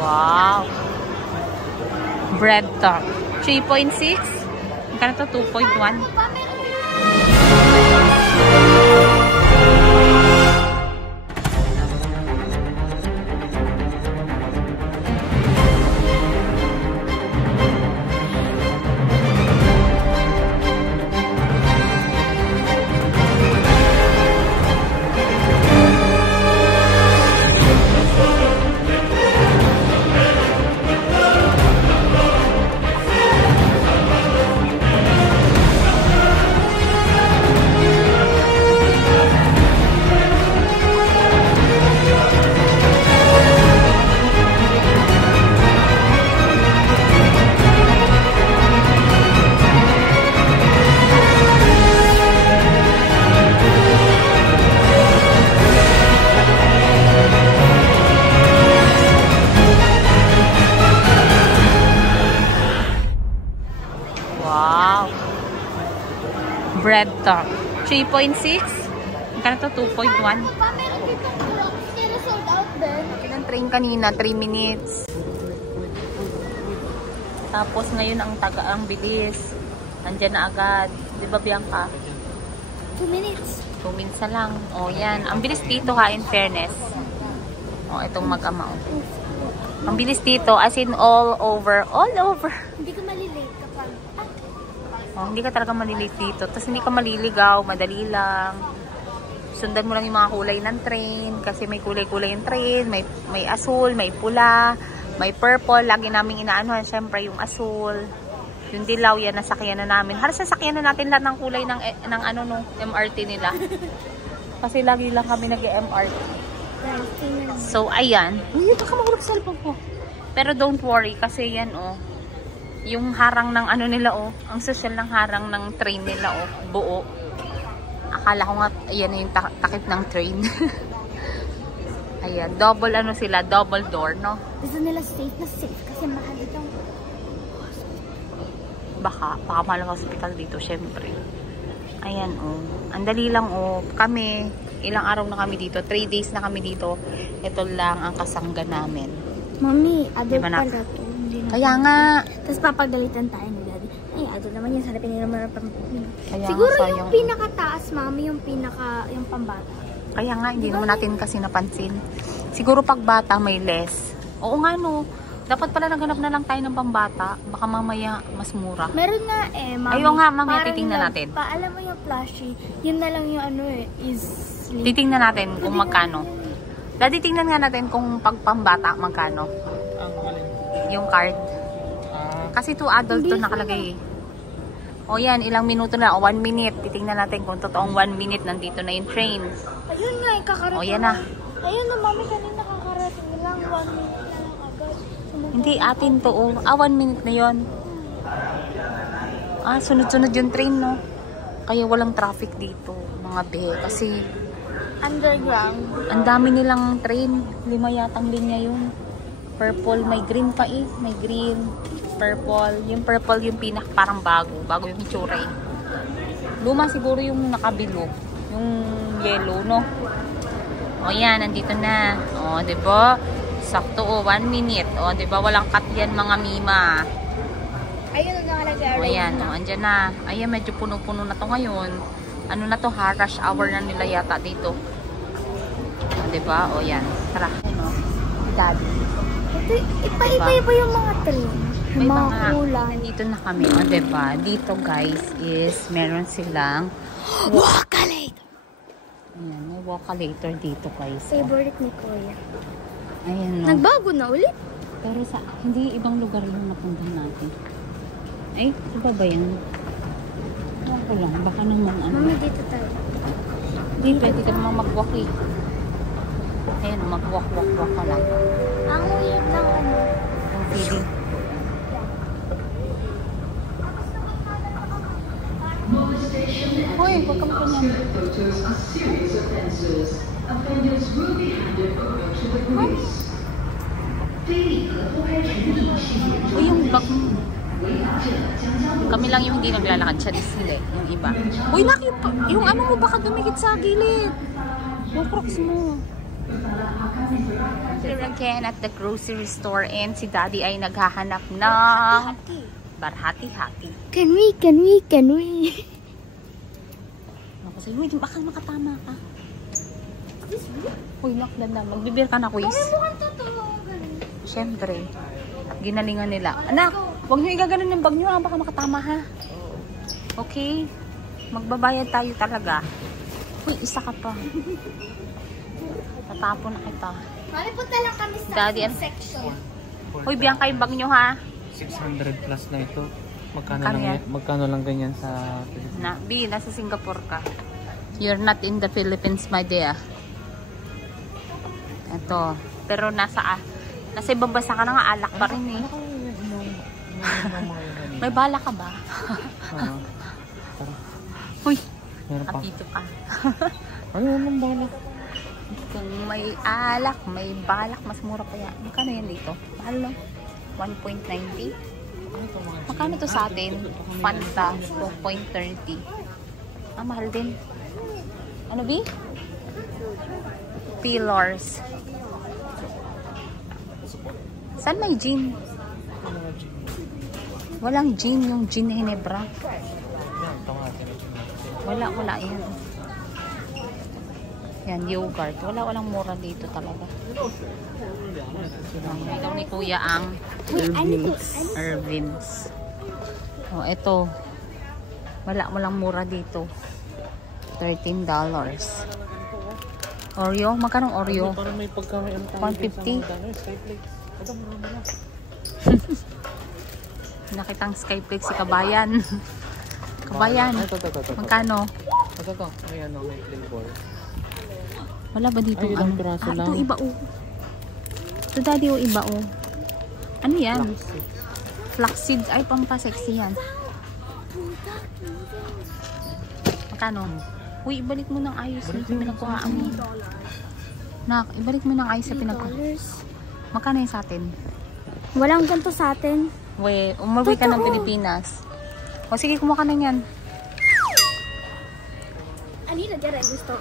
Wow. Bread talk. 3.6. Magkano to? 2.1. Bread talk. 3.6. Magkano to? 2.1. Ang train kanina, 3 minutes. Tapos ngayon ang bilis. Nandyan na agad. Di ba, Bianca? 2 minutes. 2 minutes na lang. O, yan. Ang bilis dito ha, in fairness. O, itong mag-ama. Ang bilis dito, as in all over. All over. Hindi ka malilate kapag... Oh, hindi ka talaga malilate dito. Tapos hindi ka maliligaw, madali lang. Sundan mo lang yung mga kulay ng train. Kasi may kulay-kulay yung train. May asul, may pula, may purple. Lagi namin inaanohan, syempre, yung asul. Yung dilaw, yan, nasakyan na namin. Halos nasakyan na natin lahat ng kulay ng MRT nila. Kasi lagi lang kami nag-MRT. So, ayan. Uy, baka mahulog sa cellphone ko. Pero don't worry, kasi yan, oh. Yung harang ng nila, oh. Ang social ng harang ng train nila, oh. Buo. Akala ko nga, ayan yung takip ng train. Ayan, double sila, double door, no? Gusto nila safe na safe kasi mahal itong... Baka mahal ang hospital dito, syempre. Ayan, oh. Ang dali lang, oh. Kami, ilang araw na kami dito. 3 days na kami dito. Ito lang ang kasangga namin. Mami, adult diba pala to. Kaya nga. Tapos papagalitan tayo ni Daddy. Ay, adult naman yun. Sarapin nila mga siguro nga, yung pinakataas, Mami, yung pambata. Kaya nga, hindi naman natin kasi napansin. Siguro pag bata may less. Oo nga, no. Dapat pala naghanap na lang tayo ng pambata. Baka mamaya mas mura. Meron nga Mami. Ayun nga, mamaya titingnan natin. Alam mo yung plushie, yun na lang yung is... Titingnan natin kung magkano. Daddy, tingnan nga natin kung pag pambata magkano. Yung card. Kasi 2 adult to nakalagay. O yan, ilang minuto na. O 1 minute. Titingnan natin kung totoong 1 minute nandito na yung train. Ayun nga, kakarating. O yan na. Ayun na, Mami, kanina kakarating lang. 1 minute na lang agad. Hindi, atin to. 1 minute na yon. Sunod-sunod yung train, no? Kaya walang traffic dito, mga be. Kasi underground. Ang dami nilang train. 5 yatang linya yun. Purple, may green pa eh. May green, purple. Yung purple yung parang bago. Bago yung itsura eh. Luma siguro yung nakabilog. Yung yellow, no? O yan, nandito na. O, diba? Sakto, 1 minute. O, diba? Walang cut yan, mga mima. Ayun na nakalagay. O yan, andyan na. Ayan, medyo puno-puno na to ngayon. Ano na to, ha? Rush hour na nila yata dito. O, diba? O yan. Tara. Ano? Daddy. Iba-iba yung mga train. May mga kulay. Dito na kami. O, diba? Dito, guys, is meron silang walkalator. Ayan, may walkalator dito, guys. Favorite ni Kuya. Ayan, no? Nagbago na ulit? Pero hindi ibang lugar yung napuntahan natin. Ay, iba ba yan? Ewan ko lang. Baka naman Mami, dito tayo. Hindi, pwede ka naman mag-walk eh. Ayan, mag-walk-walk-walk ka lang. Ang weird ng Ang feeling. Hoy, huwag kang kanyan. Uy, yung bag mo. Kami lang yung hindi naglalakad siya. Hindi, yung iba. Uy, yung ano mo baka dumikit sa gilid. Yung crocs mo. Here again at the grocery store and si Daddy ay naghahanap ng barhati-hati. Can we? Ako sa'yo, uy, baka makatama ka. Uy, naklan na. Magbibir ka na, quiz. Siyempre. Ginalingan nila. Anak, huwag nyo igaganon yung bag nyo ha. Baka makatama ha. Okay? Magbabayad tayo talaga. Uy, isa ka pa. Tatapon na kita. Mali, punta lang kami sa Daddy, section. Uy, Bianca yung bag nyo ha. 600 plus na ito. Magkano Magkano lang ganyan sa Pilipinas? Nasa Singapore ka. You're not in the Philippines, my dear. Ito. Pero nasa ibang bansa ka na nga, alak pa rin eh. May bala ka ba? Uy, kapito ka. Ano naman balak? Kung may alak, may balak, mas mura pa yan. Magkano yan dito? Mahal no? 1.90? Magkano to sa atin? Fanta, 2.30. Mahal din. Ano, B? Pillars. Saan may gin? Walang gin, yung gin Ginebra. Wala yan. Yan, yogurt. Walang mura dito talaga. Ito ni Kuya ang Irvins. Oh, ito. Walang mura dito. $13. Oreo? Magkano Oreo? Parang may pagkakain tayo. 150? Nakitang Skyflakes si Kabayan. Kabayan. Magkano? Ito. Ayan o, may flavor. Wala ba dito? Ay, piraso lang. Ito iba o. Ito Daddy o iba o. Ano yan? Flaxseed. Ay, pampasexy yan. Magkano? Uy, ibalik mo ng ayos sa pinagkuhaan mo. Nak, ibalik mo ng ayos sa pinagkuhaan. Magkano yung sa atin? Walang ganito sa atin. We, umuwi ka ng Pilipinas. O sige, kumuha ka na yan. Anila, dyan gusto.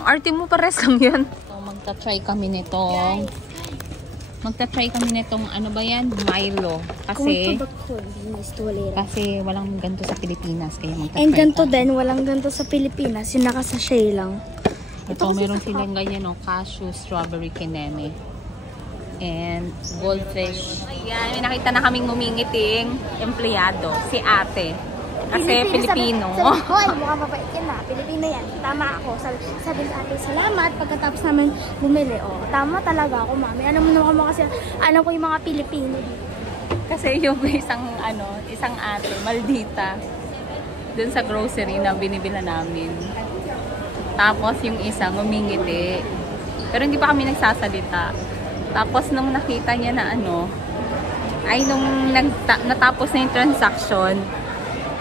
Ang arte mo pares lang yun. So, magta-try kami nitong ano ba yan? Milo. Kasi walang ganito sa Pilipinas. Kaya magta-try And ganito din, walang ganito sa Pilipinas. Yung nakasashay lang. Ito meron silang ganyan, no? Cashew, strawberry, kineme. And goldfish. Ayan, may nakita na kaming ngumingiting empleyado. Si ate. Kasi Pilipino. Hoy, mukha mabait yan na. Pilipino yan. Tama ako. Sabi sa ate, salamat. Pagkatapos namin bumili. Oh, tama talaga ako, mami. Alam mo naman kasi, alam ko yung mga Pilipino dito. Kasi yung isang ate, maldita. Dun sa grocery na binibila namin. Tapos yung isang ngumingiti. Pero hindi pa kami nagsasalita. Tapos nung nakita niya na nung natapos na yung transaction,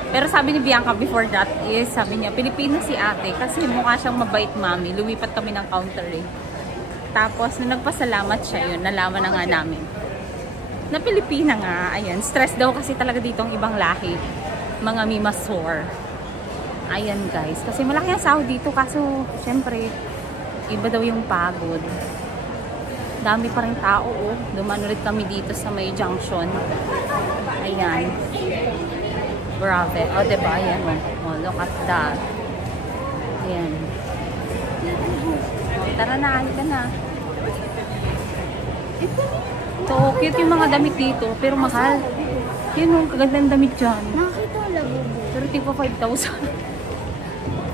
pero sabi ni Bianca before that is, sabi niya, Pilipino si ate kasi mukha siyang mabait mami. Lumipat kami ng counter eh. Tapos nung nagpasalamat siya yun, nalaman na nga namin na Pilipina nga. Ayan, stress daw kasi talaga dito ang ibang lahi. Mga mimasor. Ayan guys, kasi malaki ang sahod dito kaso syempre, iba daw yung pagod. Dami pa rin tao oh. Dumaan ulit kami dito sa may junction. Ayan. Grabe. O, diba? Ayan o. Oh, look at that. Ayan. O, tara na. Halika na. So, cute yung mga damit dito. Pero mahal. Yun o. Kagandang damit dyan. Nakakita ko lang. Pero tigpa 5,000.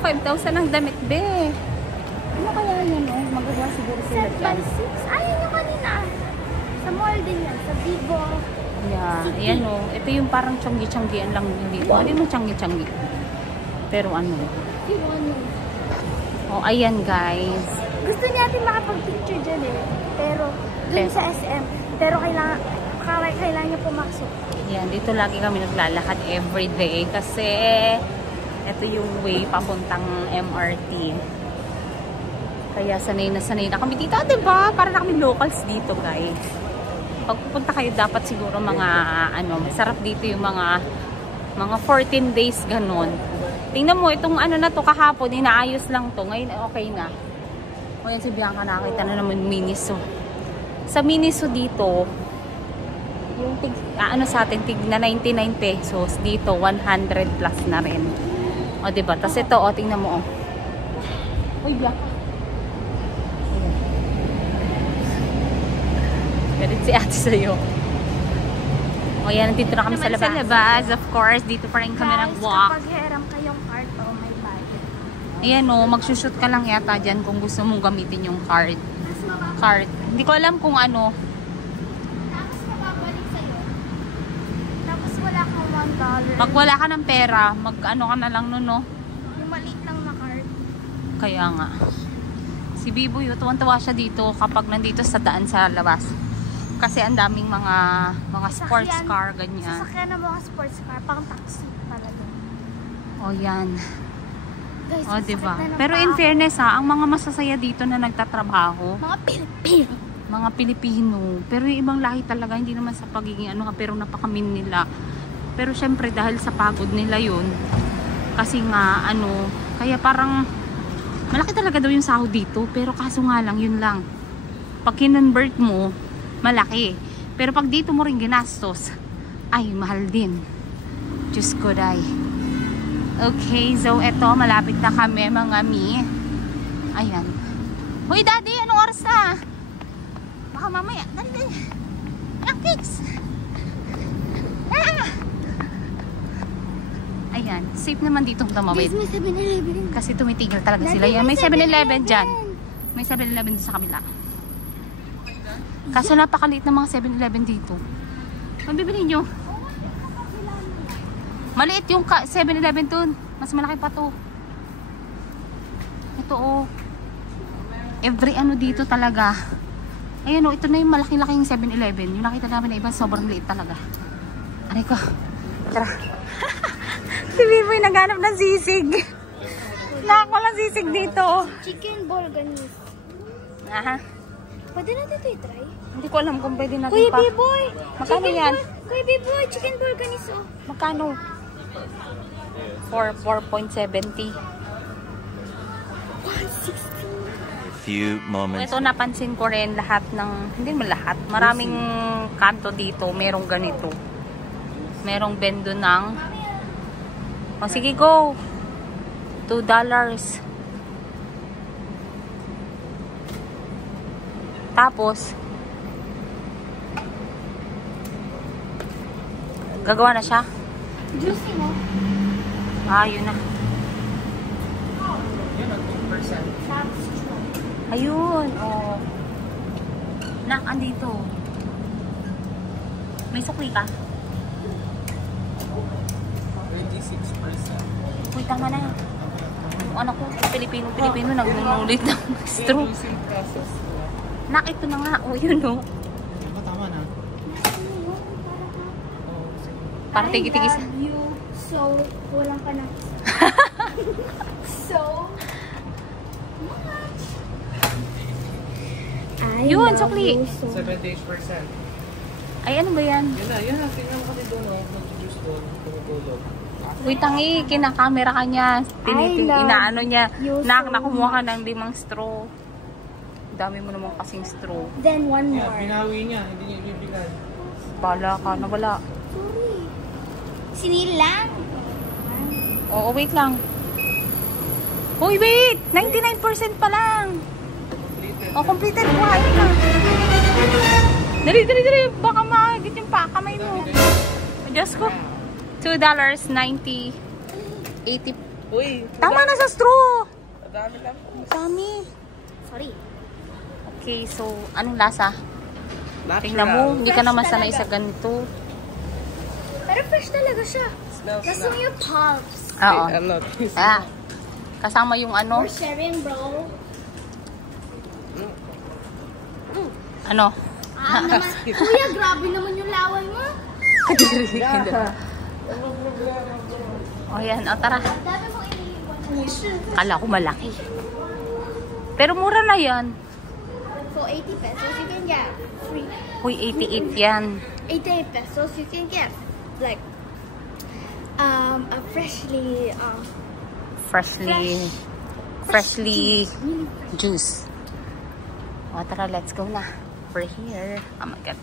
5,000 ang damit, be. Ano kaya yan o? Magagawa siguro sila dyan. 7x6. Ayun yung kanina. Sa mall din yan. Sa Vigo. Yeah, ayan o. Ito yung parang tiyanggi-tiyanggian lang dito. Hindi mo tiyanggi-tiyanggi. Pero ano. Oh, ayan guys. Gusto niya natin makapag-picture dyan eh. Pero, dun sa SM. Pero kailangan niya pumasok. Yan, dito lagi kami naglalakad everyday. Kasi, ito yung way papuntang MRT. Kaya sanay na kami dito. Diba? Para na kami locals dito guys. Pag pupunta kayo, dapat siguro mga, masarap dito yung mga 14 days ganon. Tingnan mo, itong na to kahapon, inaayos lang to. Ngayon, okay na. O yan si Bianca, nakakita na naman Miniso. Sa Miniso dito, yung ano sa atin, tig na 99 pesos. Dito, 100 plus na rin. O, diba? Tapos ito, o, tingnan mo, o. Uy, Bianca. Galit si ate sa'yo. O, yan, nandito na kami sa labas. Sa labas, of course. Dito pa rin kami nag-walk. Kapag hiram kayong card, may budget. Ayan o, magsushoot ka lang yata dyan kung gusto mong gamitin yung card. Hindi ko alam kung ano. Tapos mababalik sa'yo. Tapos wala kang $1. Pag wala ka ng pera, mag-ano ka na lang nun, no? Yung maliit lang na card. Kaya nga. Si Biboy, tuwan-tuwa siya dito kapag nandito sa daan sa labas. Kasi ang daming mga sports car, ganyan. Sasakyan ng mga sports car, pang taxi talaga. O yan. Guys, O, diba? masakit na ng Pero in fairness ha, ang mga masasaya dito na nagtatrabaho, mga Pilipino. mga Pilipino. Pero yung ibang lahi talaga, hindi naman sa pagiging ano, pero napakamin nila. Pero syempre dahil sa pagod nila yun, kasi nga ano, kaya parang malaki talaga daw yung sahod dito. Pero kaso nga lang, yun lang. Pag kinonvert mo, malaki. Pero pag dito mo rin ginastos, ay mahal din. Diyos ko day. Okay, so eto, malapit na kami mga mi. Ayan. Hoy daddy, anong oras na? Baka mamaya. Dali. Yung cakes. Ah! Ayan, safe naman ditong tumawid. Guys, may 7-Eleven. Kasi tumitigil talaga sila. Yan, may 7-Eleven dyan. May 7-Eleven sa kabila. Kaso napakaliit ng mga 7-Eleven dito. Ang bibili nyo? Maliit yung 7-Eleven dun. Mas malaki pa to. Ito oh. Every ano dito talaga. Ayan oh, ito na yung malaki-laking 7-Eleven. Yung nakita namin na iba, sobrang liit talaga. Aray ko. Tara. Si Biboy naghanap ng sisig. Nakakuha lang sisig dito. Chicken ball ganis. Aha. Pwede natin ito i-try? Hindi ko alam kung pwede natin Kuya pa. B-boy! Magkano yan? Kuya B-boy, chicken ball ganis oh. Magkano? 4.70. 160. Few moments. Ito napansin ko rin lahat ng, hindi naman lahat, maraming kanto dito, merong ganito. Merong bendo ng, oh sige go, $2. Tapos, gagawa na siya. Juicy mo. Ah, yun na. Ayun, oh. Nak, andito. May sukli ka? 26%. Uy, tama na. Yung anak ko, Pilipino, nagnunulit ng straw. Nak, ito na nga. Oh, yun, oh. Tama na. Para tigis-tigis. I love you so, walang ka na. So much. I Yun, love sukli. you so 78%. Ay, ano ba yan? Yun na. Tingnan mo kasi doon, nag-juice doon, tumutulog. Uy, tangi, kinakamera ka niya. Inaano niya. you Nak, so nakumuha ka ng 5 straw. Dami mo naman kasing straw. Then one Yeah, more. pinawi niya, hindi niya ibibigay. Bala ka, nawala. Sorry. Sinilang. Oo, wait lang. Uy, wait! 99% pa lang. Oh, completed. Buhay na. Dali. Baka mahigit yung kamay mo. Diyos ko. $2.90. 80. Uy! Tama na sa straw. Madami lang po. Dami. Sorry. Okay, so, anong lasa? Tingnan mo, hindi ka naman sanay sa ganito. Pero fresh talaga siya. Gusto mo yung pulps. Oo. I'm not this. Ah, kasama yung ano? We're sharing, bro. Ano? Naman. Kuya, grabe naman yung laway mo. O yan, o tara. Dami mo iniiwan. Kala ko malaki. Pero mura na yan. For 80 pesos, you can get free. Uy, 88 yan. 88 pesos, you can get like a freshly Freshly really juice. O, tara, let's go na. We're here. Oh my God.